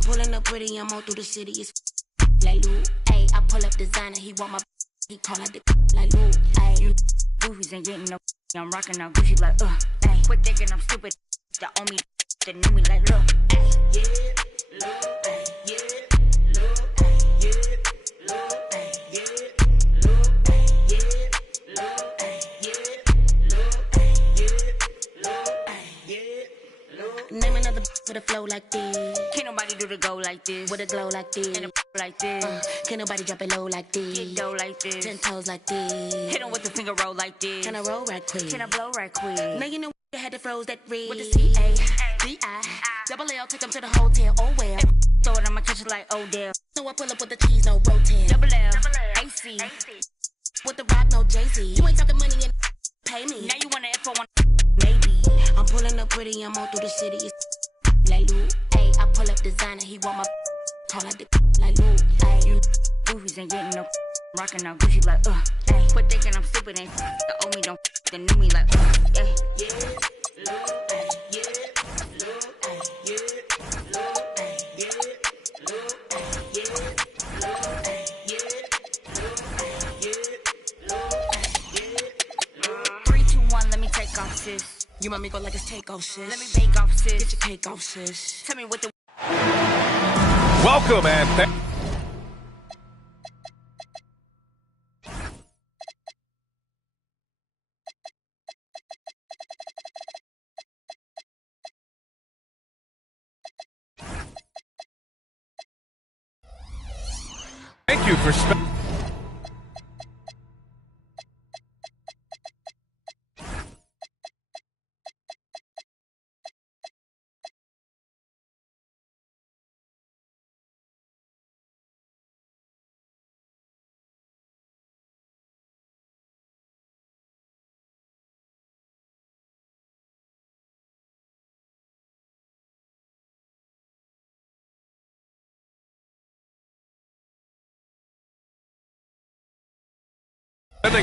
I'm pulling up pretty, I'm all through the city. It's like Lou, ayy. I pull up designer, he want my. He call out the like Lou, ayy. You goofies ain't getting no. I'm rocking out Gucci like ayy. Quit thinking I'm stupid. The only that knew me like look, ayy. Yeah, look, ayy. Yeah, look, ayy. Yeah, look, ayy. Yeah, look, ayy. Yeah, look, ayy. Yeah, look, ayy. Yeah, look, ayy. Yeah, look. Name another with a flow like this. Can't nobody do the go like this. With a glow like this. And a like this. Can't nobody drop it low like this. Get dough like this. 10 toes like this. Hit him with the finger roll like this. Can I roll right quick? Can I blow right quick? Now you know you had to froze that red. With the C-A-D-I. Double L, take them to the hotel. Oh well. Throw it on my kitchen like Odell. So I pull up with the cheese, no rotel. Double L, AC. With the rock, no Jay-Z. You ain't talking money and pay me. Now you wanna F for one. Maybe. I'm pulling up pretty, I'm all through the city. It's like Lou, ayy. I pull up designer, he want my. Call out the like Lou, ayy. You goofies ain't getting no. Rockin' out Gucci like ayy. Quit thinking I'm stupid, ain't the old me don't the new me like ayy. Yeah, Lou, ayy. Yeah, Lou, ayy. Yeah, Lou, ayy. Yeah, Lou, ayy. Yeah, Lou, ayy. Yeah, Lou, ayy. Yeah, Lou, ayy. Yeah, 3, 2, 1, let me take off, sis. You want me go like it's take off, sis. Let me bake off, sis. Get your cake off, sis. Tell me what the. Welcome and thank you for spending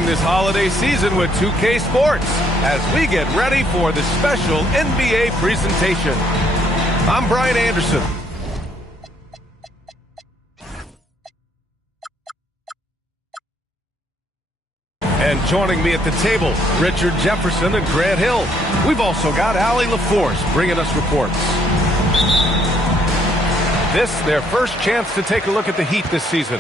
this holiday season with 2K Sports as we get ready for the special NBA presentation. I'm Brian Anderson. And joining me at the table, Richard Jefferson and Grant Hill. We've also got Allie LaForce bringing us reports. This, their first chance to take a look at the Heat this season.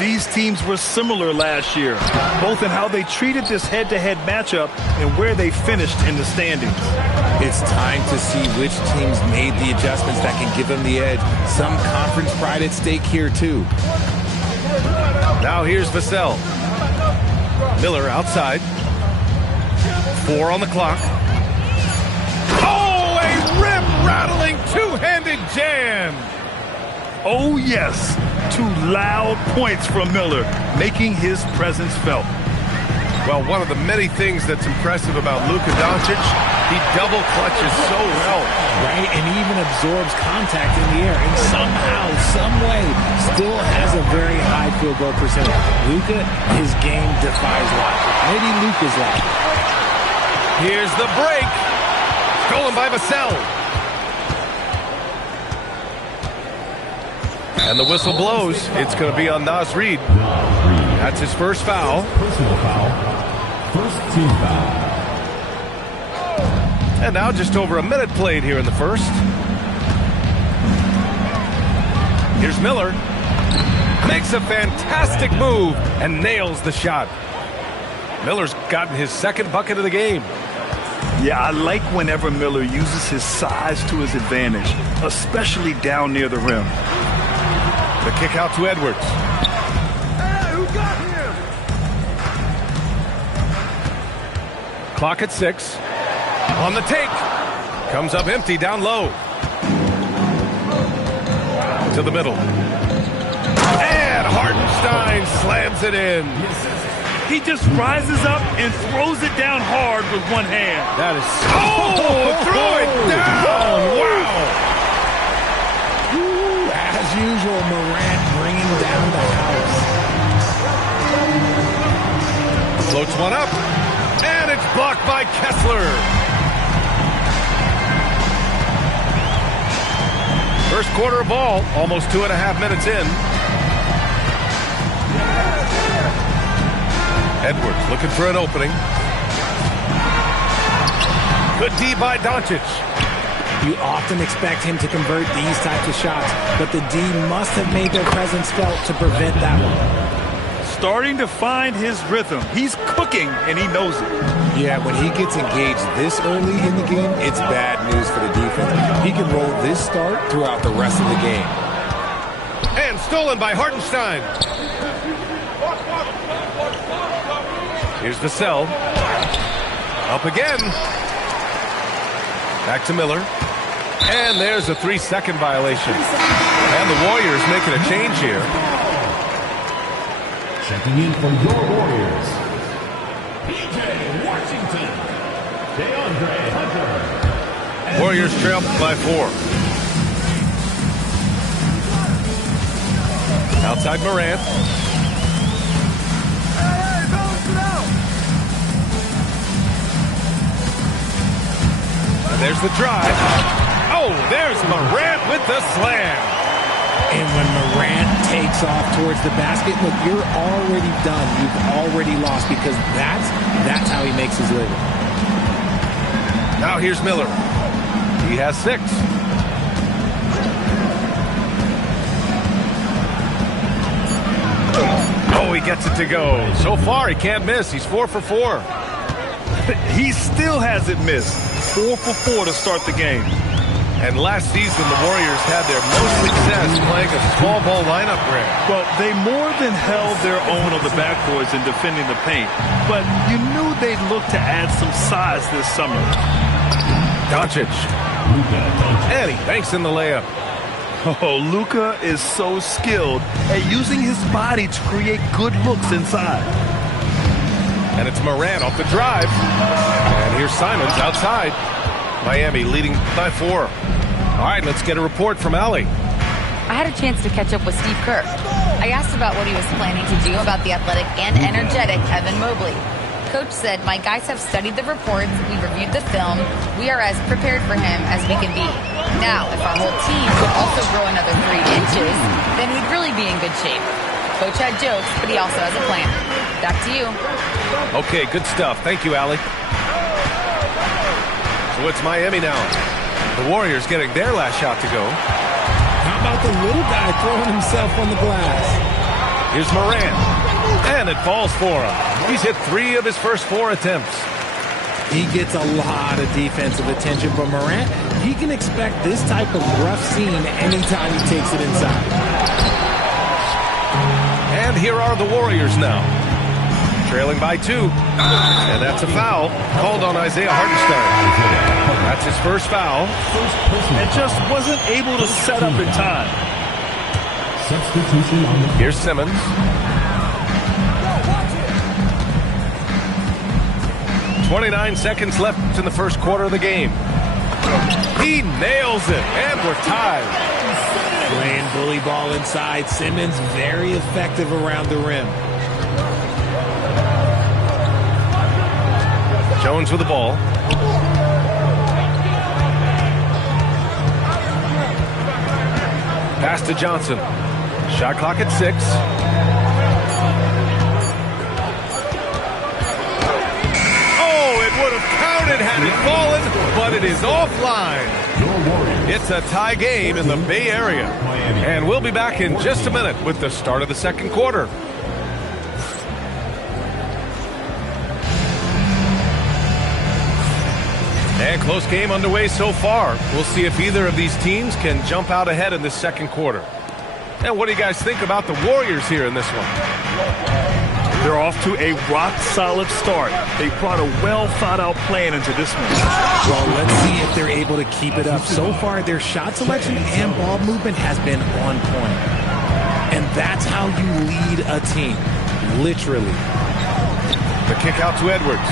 These teams were similar last year, both in how they treated this head-to-head matchup and where they finished in the standings. It's time to see which teams made the adjustments that can give them the edge. Some conference pride at stake here, too. Now here's Vassell. Miller outside. 4 on the clock. Oh, a rim-rattling two-handed jam! Oh, yes. 2 loud points from Miller, making his presence felt. Well, one of the many things that's impressive about Luka Doncic, he double clutches so well. Right, and he even absorbs contact in the air, and somehow, some way, still has a very high field goal percentage. Luka, his game defies logic. Maybe Luka's logic. Here's the break. Stolen by Vassell. And the whistle blows. It's going to be on Naz Reid. That's his first foul. Personal foul. First team foul. And now just over a minute played here in the first. Here's Miller. Makes a fantastic move and nails the shot. Miller's gotten his second bucket of the game. Yeah, I like whenever Miller uses his size to his advantage, especially down near the rim. The kick out to Edwards. Hey, who got him? Clock at 6. On the take. Comes up empty down low. To the middle. And Hartenstein slams it in. He just rises up and throws it down hard with one hand. That is... Oh! Throw it down! Wow! As usual, Morant bringing down the house. Floats one up. And it's blocked by Kessler. First quarter of ball, almost 2.5 minutes in. Edwards looking for an opening. Good D by Doncic. You often expect him to convert these types of shots, but the D must have made their presence felt to prevent that one. Starting to find his rhythm. He's cooking, and he knows it. Yeah, when he gets engaged this early in the game, it's bad news for the defense. He can roll this start throughout the rest of the game. And stolen by Hartenstein. Here's Vassell. Up again. Back to Miller. And there's a 3-second violation. And the Warriors making a change here. Checking in for your Warriors, P.J. Washington, DeAndre Hunter. Warriors trail by 4. Outside Morant. And there's the drive. Oh, there's Morant with the slam. And when Morant takes off towards the basket, look, you're already done. You've already lost because that's how he makes his living. Now here's Miller. He has 6. Oh, he gets it to go. So far, he can't miss. He's 4 for 4. He still hasn't missed. 4 for 4 to start the game. And last season, the Warriors had their most success playing a small ball lineup, Grant. Well, they more than held their own on the backboards in defending the paint. But you knew they'd look to add some size this summer. Doncic. And he banks in the layup. Oh, Luka is so skilled at using his body to create good looks inside. And it's Morant off the drive. And here's Simons outside. Miami leading by 4. All right, let's get a report from Allie. I had a chance to catch up with Steve Kerr. I asked about what he was planning to do about the athletic and energetic Evan Mobley. Coach said, my guys have studied the reports, we reviewed the film, we are as prepared for him as we can be. Now, if our whole team could also grow another 3 inches, then we'd really be in good shape. Coach had jokes, but he also has a plan. Back to you. Okay, good stuff. Thank you, Allie. So it's Miami now. The Warriors getting their last shot to go. How about the little guy throwing himself on the glass? Here's Morant. And it falls for him. He's hit 3 of his first 4 attempts. He gets a lot of defensive attention from Morant. He can expect this type of rough scene anytime he takes it inside. And here are the Warriors now. Trailing by 2. And that's a foul called on Isaiah Hartenstein. That's his first foul. And just wasn't able to set up in time. Substitution on the Here's Simmons. "29 seconds left in the first quarter of the game. He nails it, and we're tied. Playing bully ball inside. Simmons very effective around the rim. Jones with the ball. Pass to Johnson. Shot clock at 6. Oh, it would have counted had it fallen, but it is offline. It's a tie game in the Bay Area. And we'll be back in just a minute with the start of the second quarter. And close game underway so far. We'll see if either of these teams can jump out ahead in this second quarter. And what do you guys think about the Warriors here in this one? They're off to a rock-solid start. They brought a well-thought-out plan into this one. Well, let's see if they're able to keep it up. So far, their shot selection and ball movement has been on point. And that's how you lead a team. Literally. The kick out to Edwards.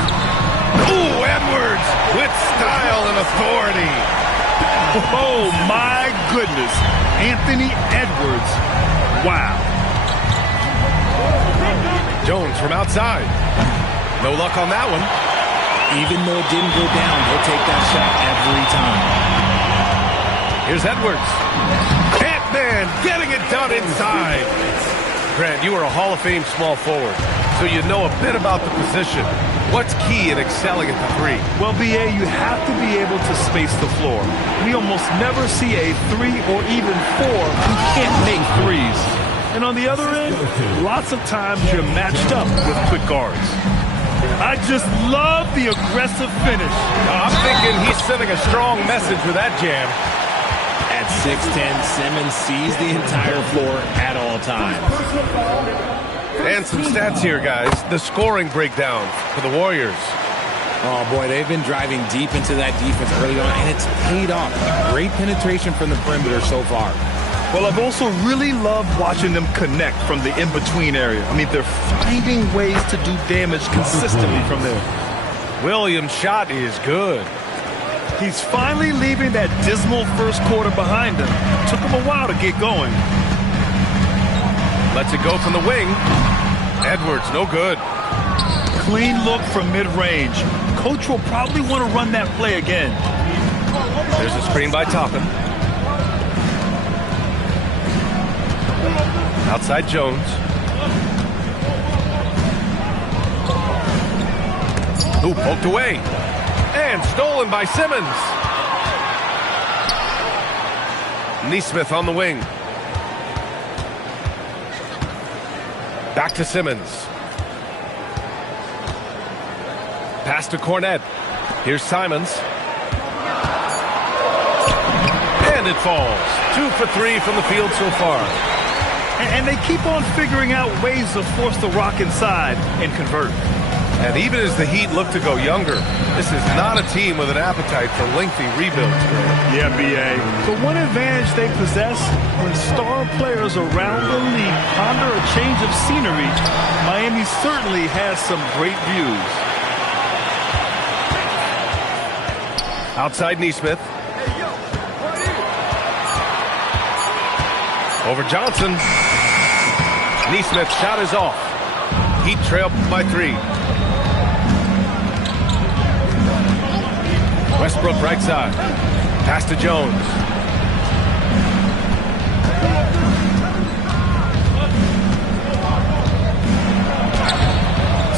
Ooh, Edwards with style and authority. Oh, my goodness. Anthony Edwards. Wow. Jones from outside. No luck on that one. Even though it didn't go down, he'll take that shot every time. Here's Edwards. Ant-Man getting it done inside. Grant, you are a Hall of Fame small forward, so you know a bit about the position. What's key in excelling at the three? Well, B.A., you have to be able to space the floor. We almost never see a 3 or even 4 who can't make threes. And on the other end, lots of times you're matched up with quick guards. I just love the aggressive finish. I'm thinking he's sending a strong message with that jam. At 6'10", Simmons sees the entire floor at all times. And some stats here, guys. The scoring breakdown for the Warriors. Oh, boy, they've been driving deep into that defense early on, and it's paid off. Great penetration from the perimeter so far. Well, I've also really loved watching them connect from the in-between area. I mean, they're finding ways to do damage consistently from there. Williams' shot is good. He's finally leaving that dismal first quarter behind him. Took him a while to get going. Lets it go from the wing. Edwards, no good. Clean look from mid-range. Coach will probably want to run that play again. There's a screen by Toppin. Outside Jones. Ooh, poked away. And stolen by Simmons. Nesmith on the wing. Back to Simmons. Pass to Cornette. Here's Simons. And it falls. 2 for 3 from the field so far. And they keep on figuring out ways to force the rock inside and convert. And even as the Heat look to go younger, this is not a team with an appetite for lengthy rebuilds. Yeah, B.A. The one advantage they possess, when star players around the league ponder a change of scenery, Miami certainly has some great views. Outside Nesmith. Over Johnson. Nesmith's shot is off. Heat trail by 3. Westbrook right side. Pass to Jones.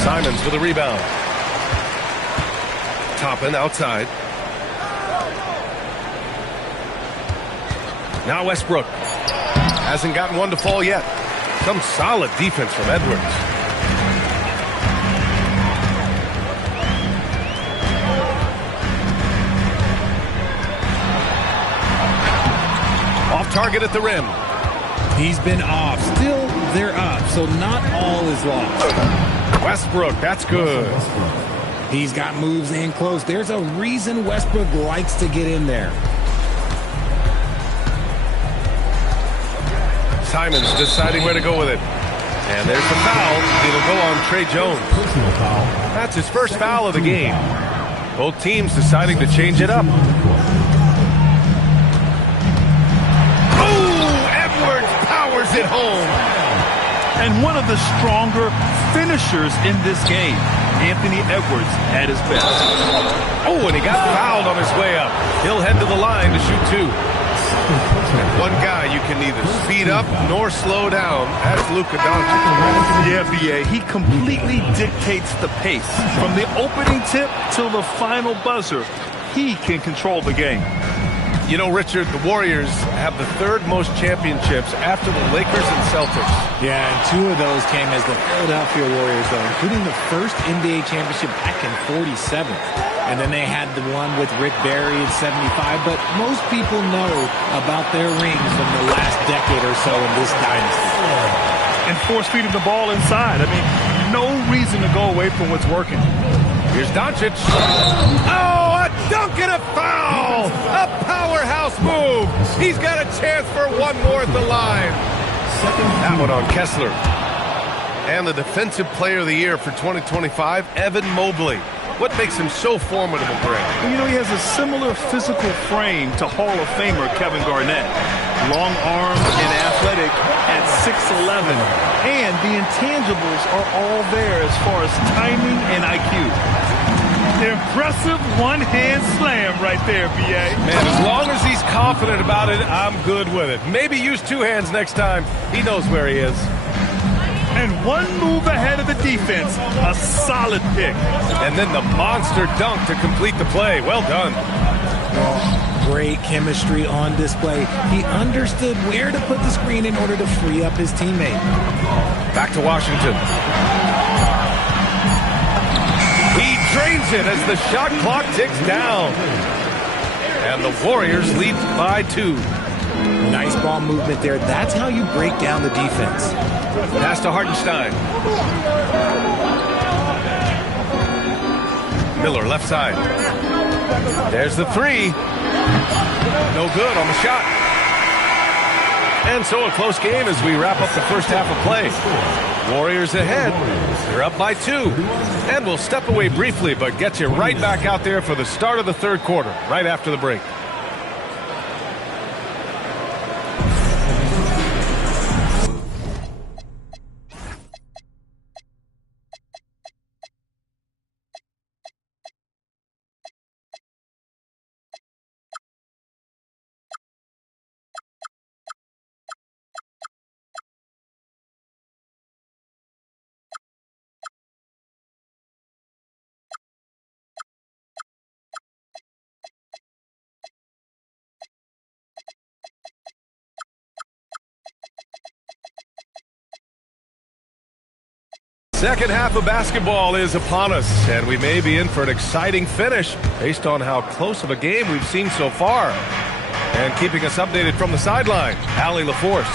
Simons for the rebound. Toppin outside. Now Westbrook. Hasn't gotten one to fall yet. Some solid defense from Edwards. Off target at the rim. He's been off. Still, they're up, so not all is lost. Westbrook, that's good. He's got moves in close. There's a reason Westbrook likes to get in there. Simons deciding where to go with it. And there's the foul. It'll go on Trey Jones. Personal foul. That's his first foul of the game. Both teams deciding to change it up. Oh, Edwards powers it home. And one of the stronger finishers in this game, Anthony Edwards at his best. Oh, and he got fouled on his way up. He'll head to the line to shoot 2. And one guy you can neither speed up nor slow down. That's Luka Doncic. Yeah, B.A. He completely dictates the pace. From the opening tip till the final buzzer, he can control the game. You know, Richard, the Warriors have the 3rd most championships after the Lakers and Celtics. Yeah, and 2 of those came as the Philadelphia Warriors, though, including the first NBA championship back in '47. And then they had the one with Rick Barry in '75. But most people know about their rings from the last decade or so in this dynasty. And force-feeding the ball inside. I mean, no reason to go away from what's working. Here's Doncic. Oh, a dunk and a foul! A powerhouse move. He's got a chance for one more at the line. That one on Kessler. And the Defensive Player of the Year for 2025, Evan Mobley. What makes him so formidable, Greg? You know, he has a similar physical frame to Hall of Famer Kevin Garnett. Long arms and athletic at 6'11". And the intangibles are all there as far as timing and IQ. Impressive one-hand slam right there, B.A. Man, as long as he's confident about it, I'm good with it. Maybe use two hands next time. He knows where he is. And one move ahead of the defense. A solid pick. And then the monster dunk to complete the play. Well done. Great chemistry on display. He understood where to put the screen in order to free up his teammate. Back to Washington. He drains it as the shot clock ticks down. And the Warriors lead by 2. Nice ball movement there. That's how you break down the defense. Pass to Hartenstein. Miller left side. There's the 3. No good on the shot. And so a close game as we wrap up the first half of play. Warriors ahead. They're up by 2. And we'll step away briefly, but get you right back out there for the start of the third quarter, right after the break. Second half of basketball is upon us, and we may be in for an exciting finish based on how close of a game we've seen so far. And keeping us updated from the sideline, Allie LaForce.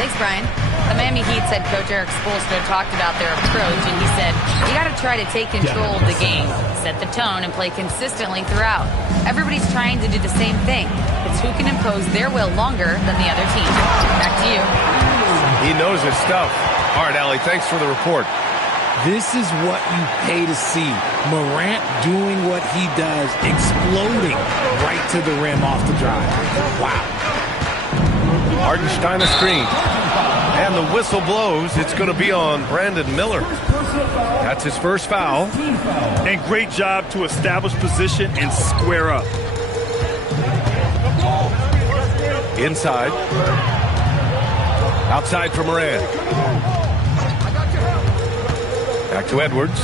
Thanks, Brian. The Miami Heat's head coach Eric Spoelstra talked about their approach, and he said, you got to try to take control of the game, set the tone, and play consistently throughout. Everybody's trying to do the same thing. It's who can impose their will longer than the other team. Back to you. He knows his stuff. All right, Allie, thanks for the report. This is what you pay to see. Morant doing what he does, exploding right to the rim off the drive. Wow. Hartenstein a screen. And the whistle blows. It's going to be on Brandon Miller. That's his first foul. And great job to establish position and square up. Inside. Outside for Morant. Back to Edwards.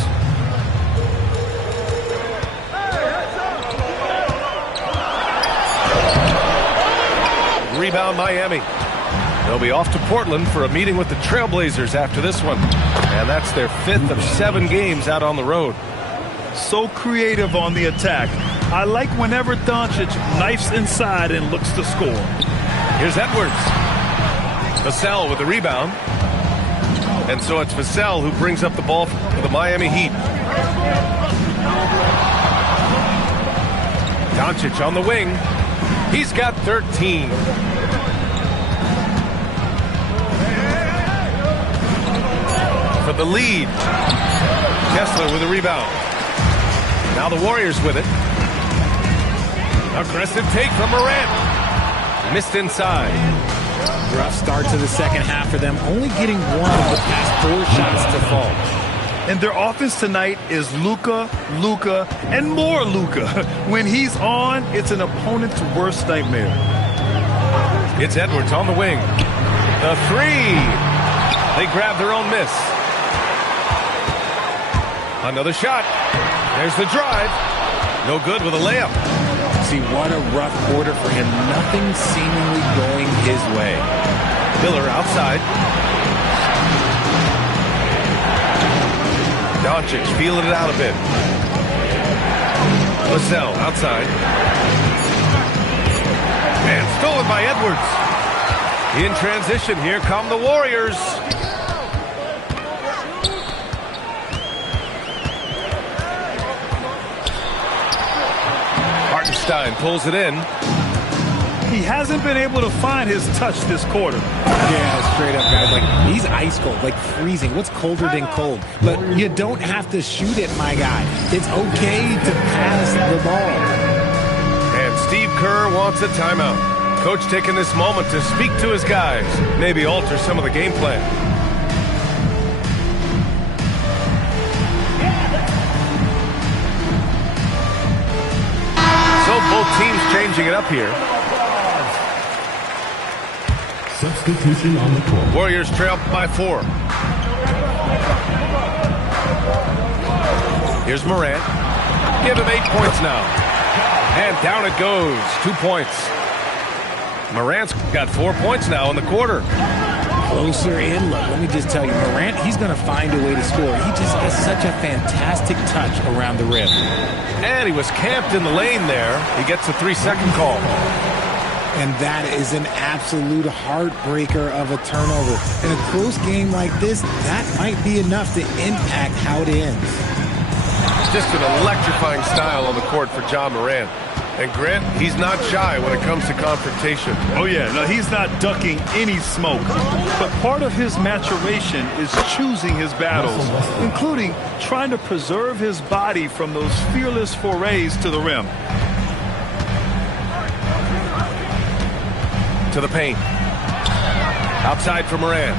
Rebound Miami. They'll be off to Portland for a meeting with the Trailblazers after this one. And that's their 5th of 7 games out on the road. So creative on the attack. I like whenever Doncic knifes inside and looks to score. Here's Edwards. Vassell with the rebound. And so it's Vassell who brings up the ball for the Miami Heat. Doncic on the wing. He's got 13. For the lead. Kessler with a rebound. Now the Warriors with it. Aggressive take from Morant. Missed inside. Rough start to the second half for them, only getting 1 of the past 4 shots to fall. And their offense tonight is Luka, and more Luka. When he's on, it's an opponent's worst nightmare. It's Edwards on the wing. The 3. They grab their own miss. Another shot. There's the drive. No good with a layup. See, what a rough quarter for him. Nothing seemingly going his way. Miller outside. Doncic feeling it out a bit. Vassell outside. And stolen by Edwards. In transition, here come the Warriors. Hartenstein pulls it in. He hasn't been able to find his touch this quarter. Yeah, straight up, guys. Like, he's ice cold, like freezing. What's colder than cold? But you don't have to shoot it, my guy. It's okay to pass the ball. And Steve Kerr wants a timeout. Coach taking this moment to speak to his guys, maybe alter some of the game plan. both teams changing it up here. Substitution on the court. Warriors trail by 4. Here's Morant. Give him 8 points now. And down it goes. 2 points. Morant's got 4 points now in the quarter. Closer in. Look, let me just tell you, Morant, he's going to find a way to score. He just has such a fantastic touch around the rim. And he was camped in the lane there. He gets a 3-second call. And that is an absolute heartbreaker of a turnover. In a close game like this, that might be enough to impact how it ends. Just an electrifying style on the court for Ja Morant. And Grant, he's not shy when it comes to confrontation. Oh, yeah. No, he's not ducking any smoke. But part of his maturation is choosing his battles, including trying to preserve his body from those fearless forays to the rim. To the paint. Outside for Morant.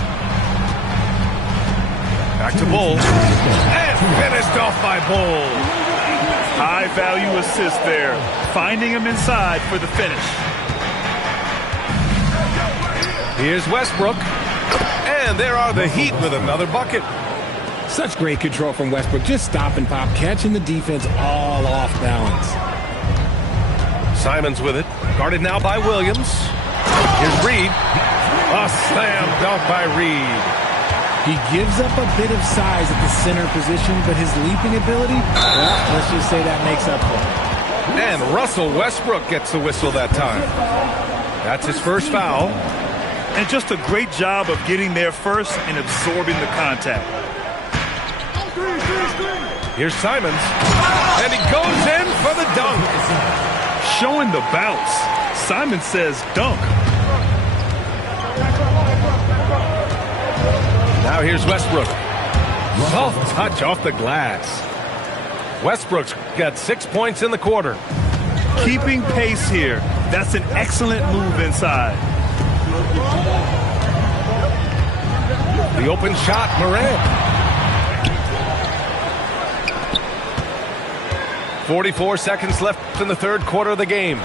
Back to Bull. And finished off by Bull. High-value assist there. Finding him inside for the finish. Here's Westbrook. And there are the Heat with another bucket. Such great control from Westbrook. Just stop and pop, catching the defense all off balance. Simons with it. Guarded now by Williams. Here's Reed. A slam dunk by Reed. He gives up a bit of size at the center position, but his leaping ability, well, let's just say that makes up for it. And Russell Westbrook gets the whistle that time. That's his first foul. And just a great job of getting there first and absorbing the contact. Here's Simons. And he goes in for the dunk. Showing the bounce. Simon says dunk. Now here's Westbrook. Soft touch off the glass. Westbrook's got 6 points in the quarter. Keeping pace here. That's an excellent move inside. The open shot, Morant. 44 seconds left in the third quarter of the game.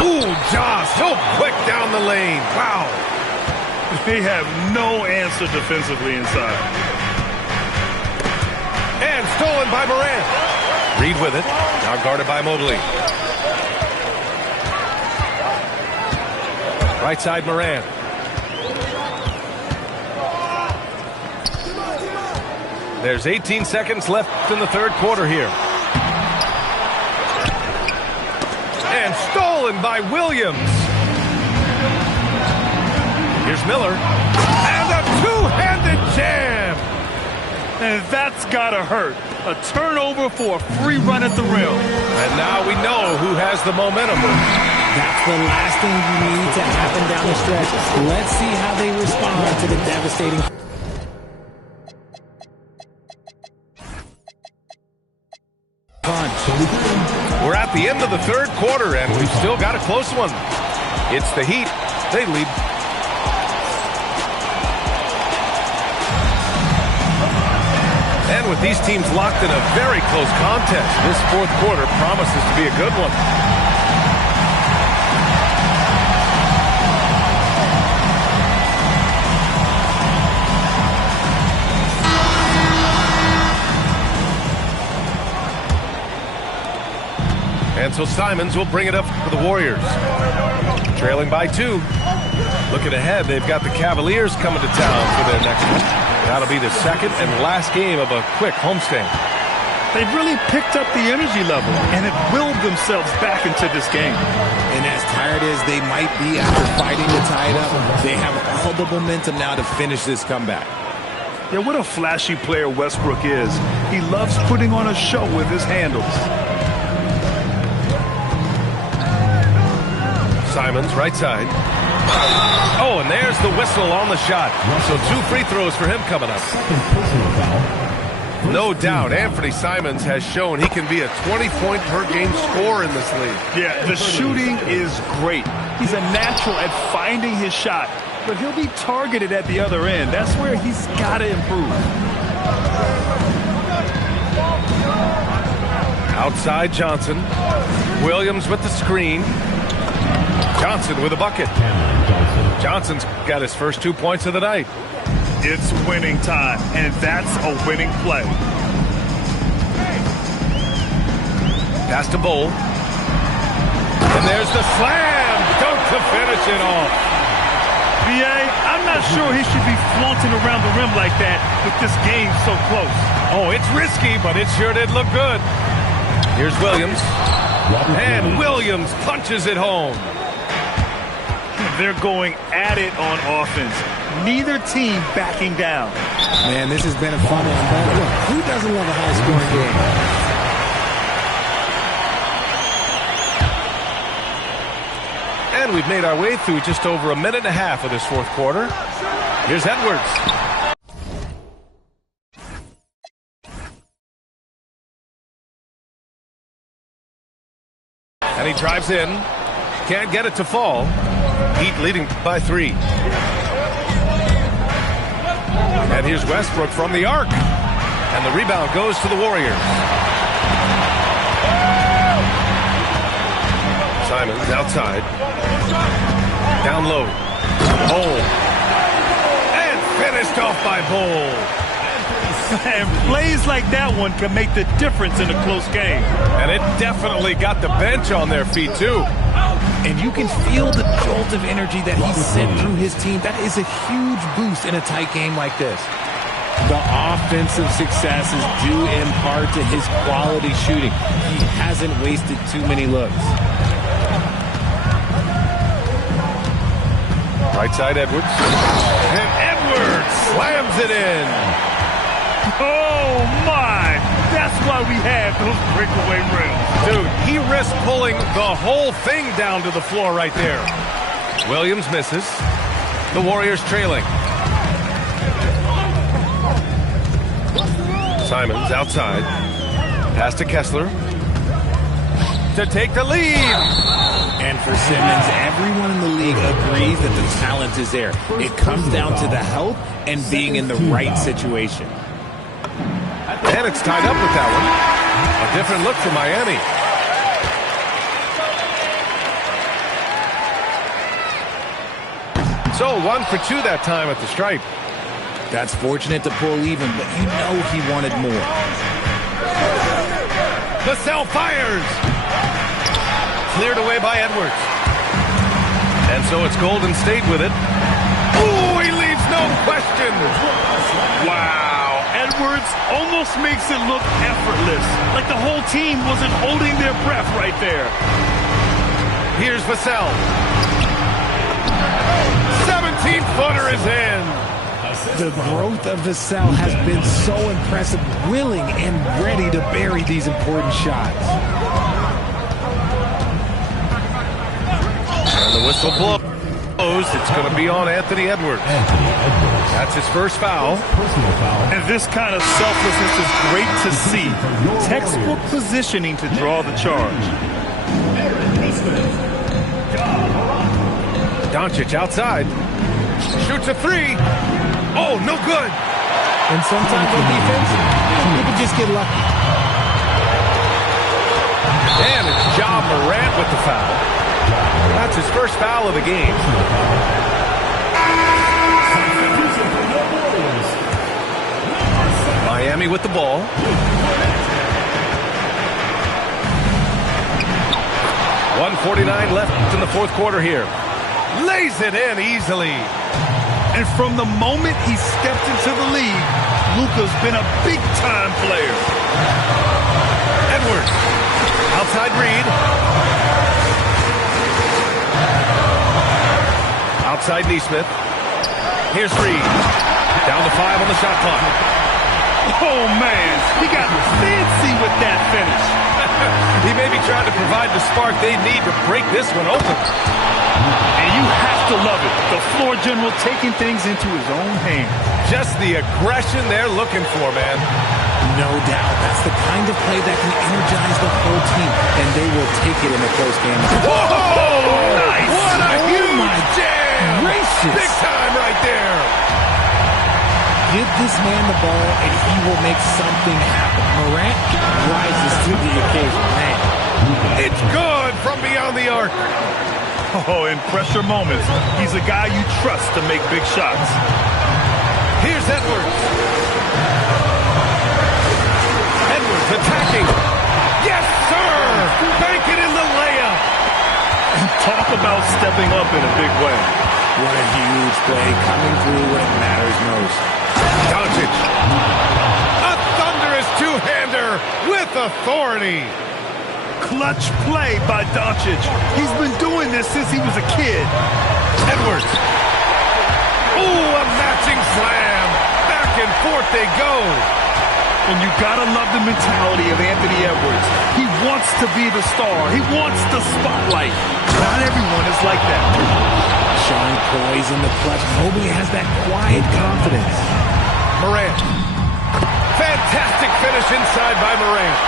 Ooh, Ja, so quick down the lane. Wow. They have no answer defensively inside. And stolen by Morant. Reed with it. Now guarded by Mobley. Right side Morant. There's 18 seconds left in the third quarter here. And stolen by Williams. Here's Miller. And a two-handed jam. And that's gotta hurt. A turnover for a free run at the rim. And now we know who has the momentum. That's the last thing you need to happen down the stretch. Let's see how they respond to the devastating. We're at the end of the third quarter, and we've still got a close one. It's the Heat. They lead. And with these teams locked in a very close contest, this fourth quarter promises to be a good one. And so Simons will bring it up for the Warriors. Trailing by 2. Looking ahead, they've got the Cavaliers coming to town for their next one. That'll be the second and last game of a quick homestand. They've really picked up the energy level and have willed themselves back into this game. And as tired as they might be after fighting to tie it up, they have all the momentum now to finish this comeback. Yeah, what a flashy player Westbrook is. He loves putting on a show with his handles. Simons, right side. Oh, and there's the whistle on the shot. So 2 free throws for him coming up. No doubt, Anthony Simons has shown he can be a 20-point-per-game scorer in this league. Yeah, the shooting is great. He's a natural at finding his shot, but he'll be targeted at the other end. That's where he's got to improve. Outside Johnson. Williams with the screen. Johnson with a bucket. Johnson's got his first 2 points of the night. It's winning time, and that's a winning play. Pass to Bowl. And there's the slam. Dunk to finish it off. B.A., I'm not sure he should be flaunting around the rim like that with this game so close. Oh, it's risky, but it sure did look good. Here's Williams. And Williams punches it home. They're going at it on offense. Neither team backing down. Man, this has been a fun one. Look, who doesn't love a high-scoring game? And we've made our way through just over a minute and a half of this fourth quarter. Here's Edwards. And he drives in. Can't get it to fall. Heat leading by 3. And here's Westbrook from the arc. And the rebound goes to the Warriors. Simons outside. Down low. Bowl. And finished off by Bowl. And plays like that one can make the difference in a close game. And it definitely got the bench on their feet, too. And you can feel the jolt of energy that he sent through his team. That is a huge boost in a tight game like this. The offensive success is due in part to his quality shooting. He hasn't wasted too many looks. Right side, Edwards. And Edwards slams it in. Oh, my. That's why we have those breakaway rims. Dude, he risked pulling the whole thing down to the floor right there. Williams misses. The Warriors trailing. Simons outside. Pass to Kessler. To take the lead. And for Simmons, everyone in the league agrees that the talent is there. It comes down to the health and being in the right situation. And it's tied up with that one. A different look for Miami. So 1 for 2 that time at the stripe. That's fortunate to pull even, but you know he wanted more. Vassell fires. Cleared away by Edwards. And so it's Golden State with it. Ooh, he leaves no question. Wow. Edwards almost makes it look effortless, like the whole team wasn't holding their breath right there. Here's Vassell. 17-footer is in. The growth of Vassell has been so impressive, willing and ready to bury these important shots. And the whistle blows. It's going to be on Anthony Edwards. That's his first foul. And this kind of selflessness is great to see. Textbook positioning to draw the charge. Doncic outside. Shoots a 3. Oh, no good. And sometimes on defense, people just get lucky. And it's Ja Morant with the foul. That's his first foul of the game. Miami with the ball. .149 left in the fourth quarter here. Lays it in easily. And from the moment he stepped into the league, Luka's been a big-time player. Edwards. Outside Reed. Outside Nesmith. Here's Reed. Down to 5 on the shot clock. Oh, man. He got fancy with that finish. He may be trying to provide the spark they need to break this one open. And you have to love it. The floor general taking things into his own hands. Just the aggression they're looking for, man. No doubt. That's the kind of play that can energize the whole team, and they will take it in a close game. Whoa! Nice! What a huge my jam! gracious. Big time right there. Give this man the ball, and he will make something happen. Morant rises to the occasion, man. It's good from beyond the arc. Oh, in pressure moments, he's a guy you trust to make big shots. Here's Edwards. Edwards attacking. Yes, sir! Bank it in the layup. Talk about stepping up in a big way. What a huge play coming through when it matters most. Doncic. A thunderous two-hander with authority. Clutch play by Doncic. He's been doing this since he was a kid. Edwards. Ooh, a matching slam. Back and forth they go. And you gotta love the mentality of Anthony Edwards. He wants to be the star. He wants the spotlight. Not everyone is like that. Showing poise in the clutch. Mobley has that quiet confidence. Morant. Fantastic finish inside by Morant.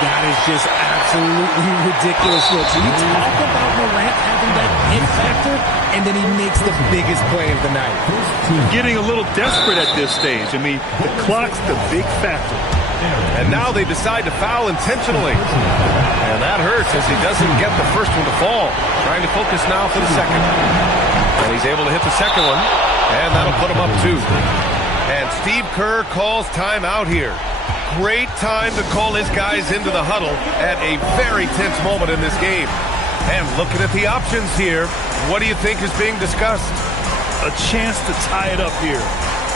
That is just absolutely ridiculous. Look, we talk about Morant having that hit factor, and then he makes the biggest play of the night. Getting a little desperate at this stage. I mean, the clock's the big factor. And now they decide to foul intentionally. And that hurts as he doesn't get the first one to fall. Trying to focus now for the second. And he's able to hit the second one. And that'll put him up 2. And Steve Kerr calls timeout here. Great time to call his guys into the huddle at a very tense moment in this game. And looking at the options here, what do you think is being discussed? A chance to tie it up here.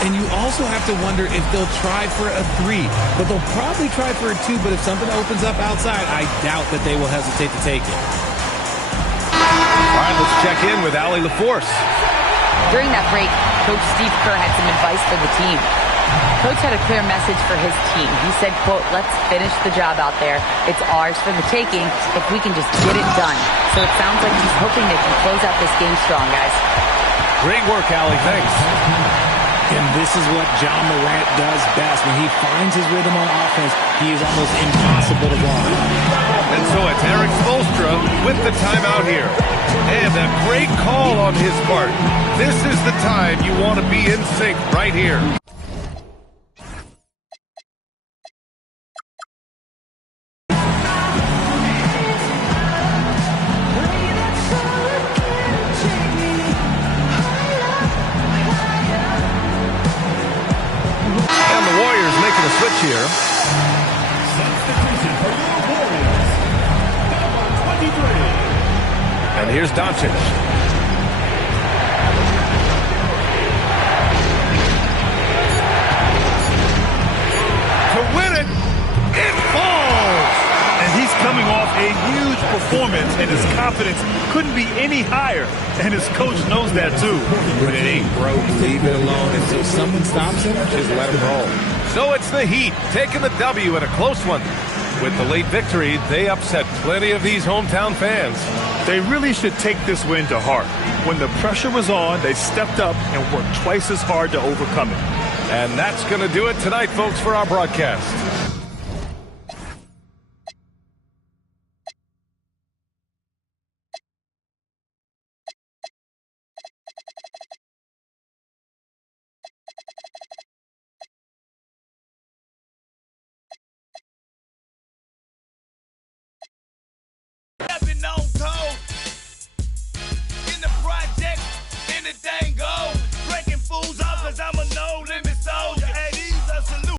And you also have to wonder if they'll try for a 3. But they'll probably try for a 2. But if something opens up outside, I doubt that they will hesitate to take it. All right, let's check in with Allie LaForce. During that break, Coach Steve Kerr had some advice for the team. Coach had a clear message for his team. He said, quote, let's finish the job out there. It's ours for the taking if we can just get it done. So it sounds like he's hoping they can close out this game strong, guys. Great work, Allie. Thanks. And this is what John Morant does best. When he finds his rhythm on offense, he is almost impossible to guard. And so it's Eric Spoelstra with the timeout here. And a great call on his part. This is the time you want to be in sync right here. Switch here. And here's Doncic. To win it, it falls! And he's coming off a huge performance, and his confidence couldn't be any higher. And his coach knows that too. When it ain't broke, leave it alone. Until someone stops him, just let him roll. So it's the Heat taking the W in a close one. With the late victory, they upset plenty of these hometown fans. They really should take this win to heart. When the pressure was on, they stepped up and worked twice as hard to overcome it. And that's going to do it tonight, folks, for our broadcast.